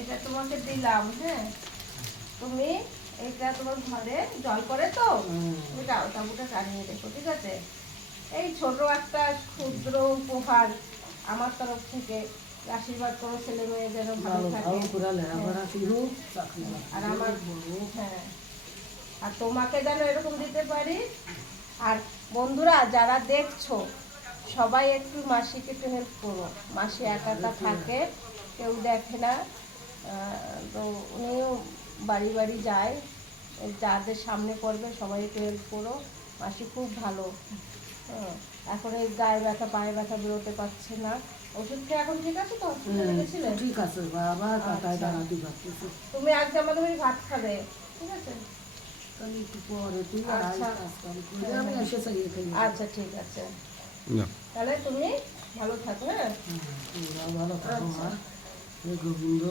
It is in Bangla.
এটা তোমাকে দিলাম। হ্যাঁ, তুমি এটা তোমার ঘরে জল করে তো তুমি তাবুটা টানিয়ে রেখো, ঠিক আছে? এই ছোট একটা ক্ষুদ্র উপহার আমার তরফ থেকে। আশীর্বাদ করো ছেলে মেয়ে যেন ভালো থাকে। আর আমার হ্যাঁ, আর তোমাকে যেন এরকম দিতে পারি। আর বন্ধুরা যারা দেখছো সবাই একটু মাসিকে একটু হেল্প করো। মাসি একা একা থাকে, কেউ দেখে না। তো উনিও বাড়ি বাড়ি যায়, যাদের সামনে পড়বে সবাই একটু হেল্প করো। মাসি খুব ভালো। এখন এই গায়ে ব্যথা পায়ে ব্যথা বেরোতে পারছে না। ওষুধ খেয়ে এখন ঠিক আছে তো? ঠিক আছে বাবা, কাটায় দাঁড়াতে পারতেছি। তুমি আজকে আমাদের বাড়ি ভাত খাবে, ঠিক আছে? তাহলে একটু পরে তুই আচ্ছা। আমি এসে চাইয়ে খাই। আচ্ছা ঠিক আছে, তাহলে তুমি ভালো থাকো। হ্যাঁ, ভালো থাকো মা। গোবিন্দ।